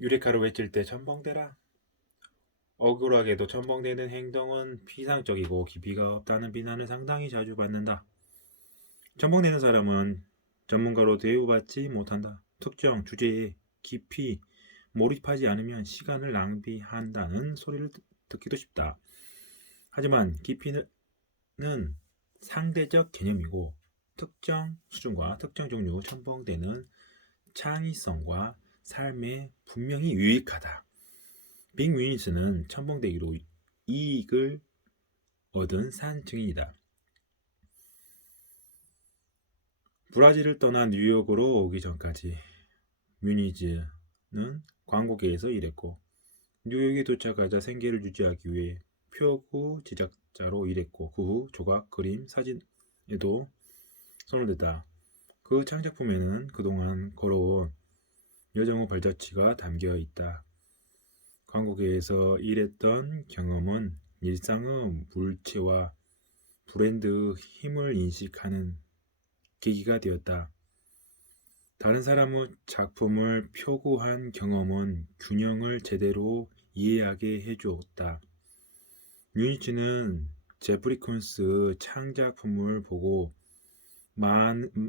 유레카를 외칠 때 첨벙대라. 억울하게도 첨벙대는 행동은 피상적이고 깊이가 없다는 비난을 상당히 자주 받는다. 첨벙대는 사람은 전문가로 대우받지 못한다. 특정 주제에 깊이 몰입하지 않으면 시간을 낭비한다는 소리를 듣기도 쉽다. 하지만 깊이는 상대적 개념이고 특정 수준과 특정 종류 첨벙대는 창의성과 삶에 분명히 유익하다. 빅 뮤니스는 첨벙대기로 이익을 얻은 산 증인이다. 브라질을 떠나 뉴욕으로 오기 전까지 뮤니즈는 광고계에서 일했고 뉴욕에 도착하자 생계를 유지하기 위해 표구 제작자로 일했고 그 후 조각, 그림, 사진에도 손을 댔다. 그 창작품에는 그동안 걸어온 여정의 발자취가 담겨 있다. 광고계에서 일했던 경험은 일상의 물체와 브랜드의 힘을 인식하는 계기가 되었다. 다른 사람의 작품을 표구한 경험은 균형을 제대로 이해하게 해주었다. 뮤니치는 제프리 쿤스의 창작품을 보고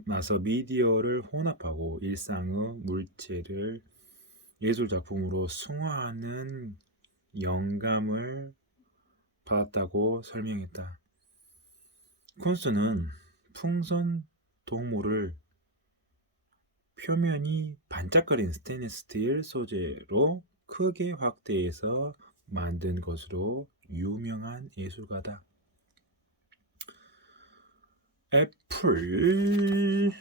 나서 미디어를 혼합하고 일상의 물체를 예술작품으로 승화하는 영감을 받았다고 설명했다. 쿤스는 풍선 동물을 표면이 반짝거리는 스테인리스 스틸 소재로 크게 확대해서 만든 것으로 유명한 예술가다. 애플의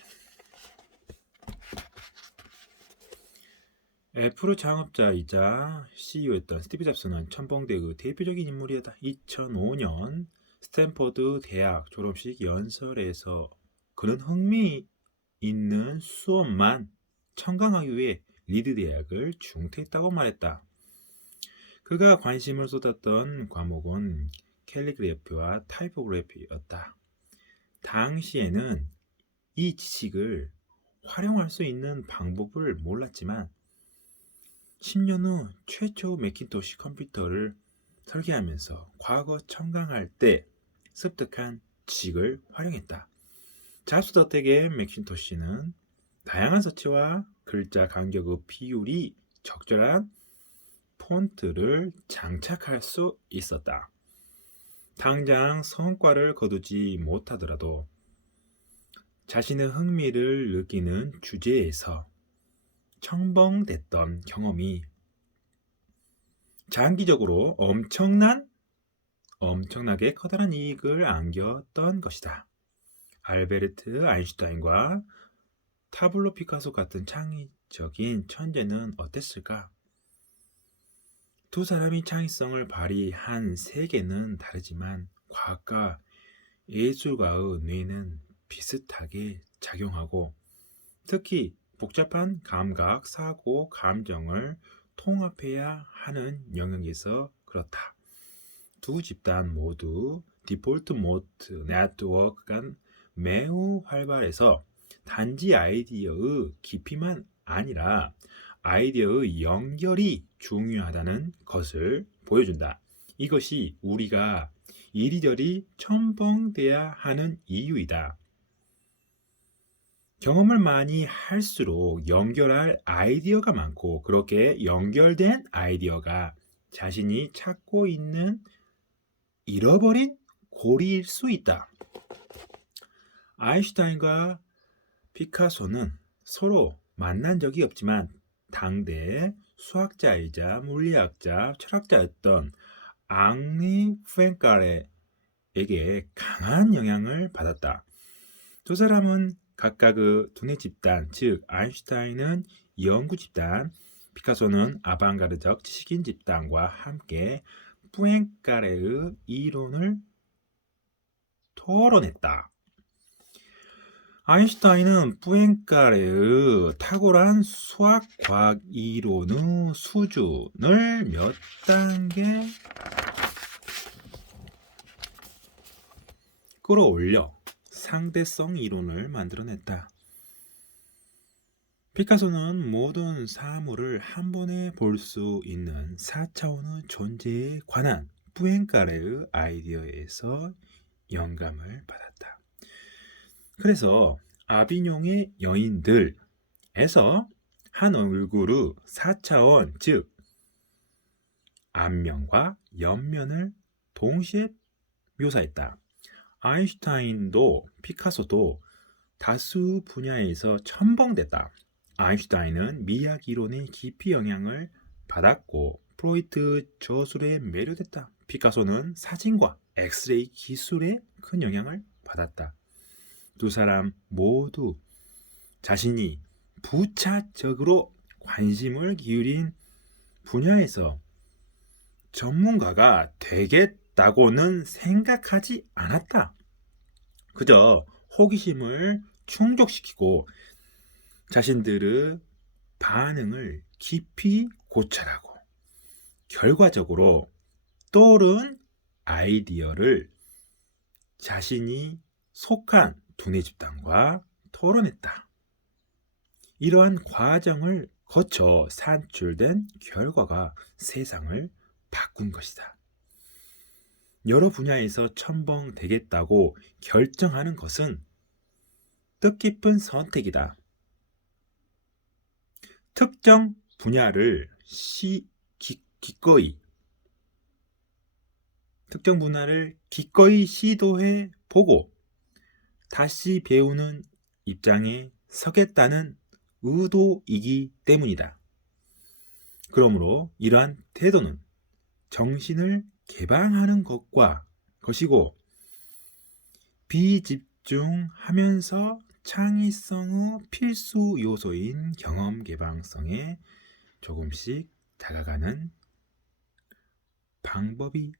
창업자이자 CEO였던 스티브 잡스는 첨벙대의 대표적인 인물이었다. 2005년 스탠퍼드 대학 졸업식 연설에서 그는 흥미있는 수업만 청강하기 위해 리드 대학을 중퇴했다고 말했다. 그가 관심을 쏟았던 과목은 캘리그래피와 타이포그래피였다. 당시에는 이 지식을 활용할 수 있는 방법을 몰랐지만 10년 후 최초 매킨토시 컴퓨터를 설계하면서 과거 청강할 때 습득한 지식을 활용했다. 잡스 덕택의 매킨토시는 다양한 서치와 글자 간격의 비율이 적절한 폰트를 장착할 수 있었다. 당장 성과를 거두지 못하더라도 자신의 흥미를 느끼는 주제에서 첨벙댔던 경험이 장기적으로 엄청나게 커다란 이익을 안겼던 것이다. 알베르트 아인슈타인과 타블로 피카소 같은 창의적인 천재는 어땠을까? 두 사람이 창의성을 발휘한 세계는 다르지만 과학과 예술가의 뇌는 비슷하게 작용하고 특히 복잡한 감각, 사고, 감정을 통합해야 하는 영역에서 그렇다. 두 집단 모두 디폴트 모드 네트워크가 매우 활발해서 단지 아이디어의 깊이만 아니라 아이디어의 연결이 중요하다는 것을 보여준다. 이것이 우리가 이리저리 첨벙대야 하는 이유이다. 경험을 많이 할수록 연결할 아이디어가 많고 그렇게 연결된 아이디어가 자신이 찾고 있는 잃어버린 고리일 수 있다. 아인슈타인과 피카소는 서로 만난 적이 없지만 당대 수학자이자 물리학자, 철학자였던 앙리 프랭카레에게 강한 영향을 받았다. 두 사람은 각각의 두뇌 집단, 즉 아인슈타인은 연구 집단, 피카소는 아방가르적 지식인 집단과 함께 푸엥카레의 이론을 토론했다. 아인슈타인은 푸엥카레의 탁월한 수학과학 이론의 수준을 몇 단계 끌어올려 상대성 이론을 만들어냈다. 피카소는 모든 사물을 한 번에 볼 수 있는 4차원의 존재에 관한 뿌엔카레의 아이디어에서 영감을 받았다. 그래서 아비뇽의 여인들에서 한 얼굴의 4차원, 즉 앞면과 옆면을 동시에 묘사했다. 아인슈타인도 피카소도 다수 분야에서 첨벙됐다. 아인슈타인은 미학 이론의 깊이 영향을 받았고 프로이트 저술에 매료됐다. 피카소는 사진과 엑스레이 기술에 큰 영향을 받았다. 두 사람 모두 자신이 부차적으로 관심을 기울인 분야에서 전문가가 되겠다고는 생각하지 않았다. 그저 호기심을 충족시키고 자신들의 반응을 깊이 고찰하고 결과적으로 떠오른 아이디어를 자신이 속한 두뇌 집단과 토론했다. 이러한 과정을 거쳐 산출된 결과가 세상을 바꾼 것이다. 여러 분야에서 첨벙되겠다고 결정하는 것은 뜻깊은 선택이다. 특정 분야를 기꺼이 시도해 보고 다시 배우는 입장에 서겠다는 의도이기 때문이다. 그러므로 이러한 태도는 정신을 개방하는 것이고 비집중하면서 창의성의 필수 요소인 경험 개방성에 조금씩 다가가는 방법이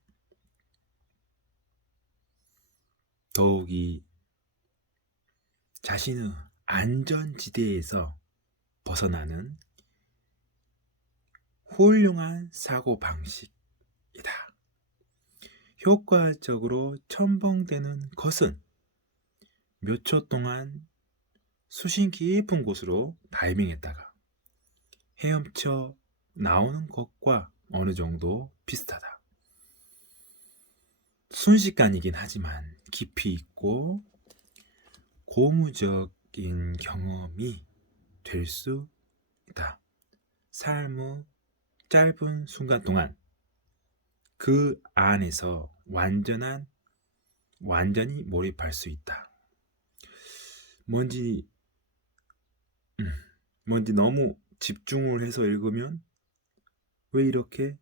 더욱이 자신의 안전지대에서 벗어나는 훌륭한 사고방식이다. 효과적으로 첨벙되는 것은 몇 초 동안 수심 깊은 곳으로 다이빙했다가 헤엄쳐 나오는 것과 어느 정도 비슷하다. 순식간이긴 하지만 깊이 있고 고무적인 경험이 될 수 있다. 삶의 짧은 순간 동안 그 안에서 완전히 몰입할 수 있다. 뭔지 너무 집중을 해서 읽으면 왜 이렇게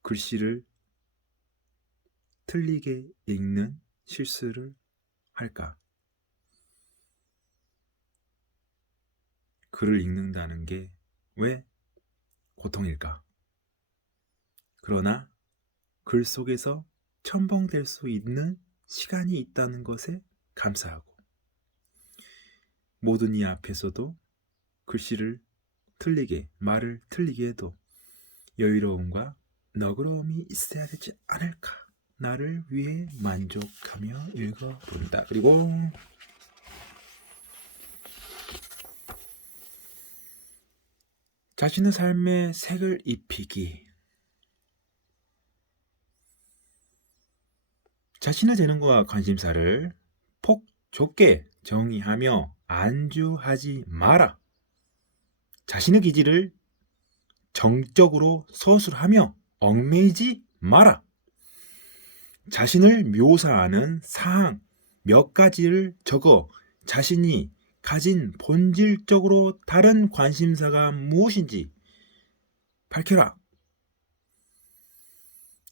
글씨를 틀리게 읽는 실수를 할까? 글을 읽는다는 게 왜 고통일까? 그러나 글 속에서 첨벙될 수 있는 시간이 있다는 것에 감사하고 모든 이 앞에서도 글씨를 틀리게, 말을 틀리게 해도 여유로움과 너그러움이 있어야 되지 않을까? 나를 위해 만족하며 읽어본다. 그리고 자신의 삶에 색을 입히기. 자신의 재능과 관심사를 폭 좁게 정의하며 안주하지 마라. 자신의 기질을 정적으로 서술하며 얽매이지 마라. 자신을 묘사하는 사항 몇 가지를 적어 자신이 가진 본질적으로 다른 관심사가 무엇인지 밝혀라.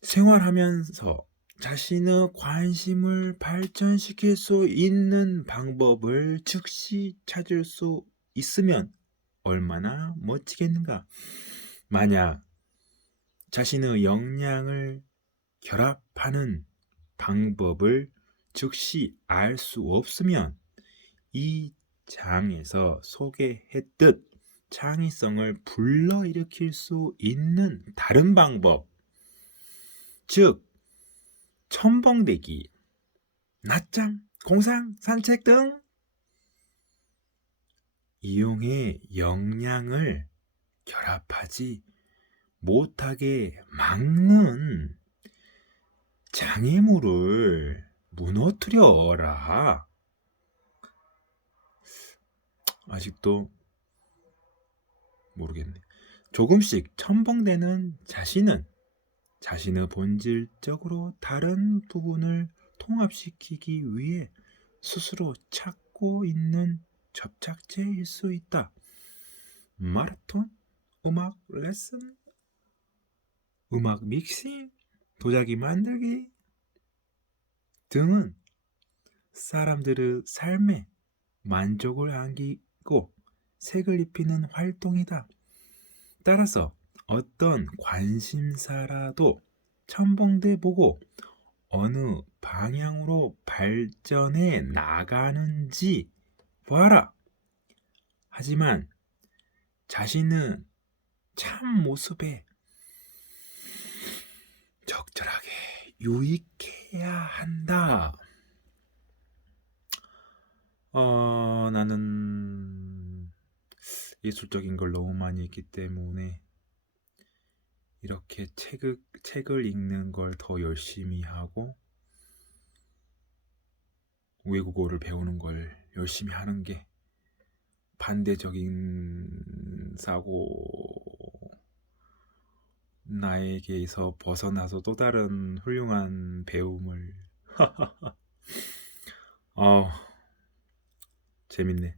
생활하면서 자신의 관심을 발전시킬 수 있는 방법을 즉시 찾을 수 있으면 얼마나 멋지겠는가. 만약 자신의 역량을 결합하는 방법을 즉시 알 수 없으면 이 장에서 소개했듯 창의성을 불러일으킬 수 있는 다른 방법, 즉 첨벙대기, 낮잠, 공상, 산책 등 이용의 역량을 결합하지 못하게 막는 장애물을 무너뜨려라. 아직도 모르겠네. 조금씩 첨벙대는 자신은 자신의 본질적으로 다른 부분을 통합시키기 위해 스스로 찾고 있는 접착제일 수 있다. 마라톤, 음악 레슨, 음악 믹싱, 도자기 만들기 등은 사람들의 삶에 만족을 안기고 색을 입히는 활동이다. 따라서 어떤 관심사라도 첨벙대 보고 어느 방향으로 발전해 나가는지 봐라. 하지만 자신은 참 모습에 적절하게 유익해야 한다. 나는 예술적인 걸 너무 많이 했기 때문에 이렇게 책을 읽는 걸 더 열심히 하고 외국어를 배우는 걸 열심히 하는 게 반대적인 사고 나에게서 벗어나서 또 다른 훌륭한 배움을 재밌네.